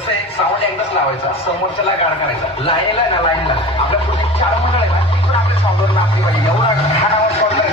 कसं आहे साऊंड एकदाच लावायचा समोरच्याला गाड करायचा लाईनला ना लाईनला आपल्या पुढे 4 मंडळ आहे ना ती पण आपल्या साऊंडवर नाचली पाहिजे एवढा हा आवाज सोडला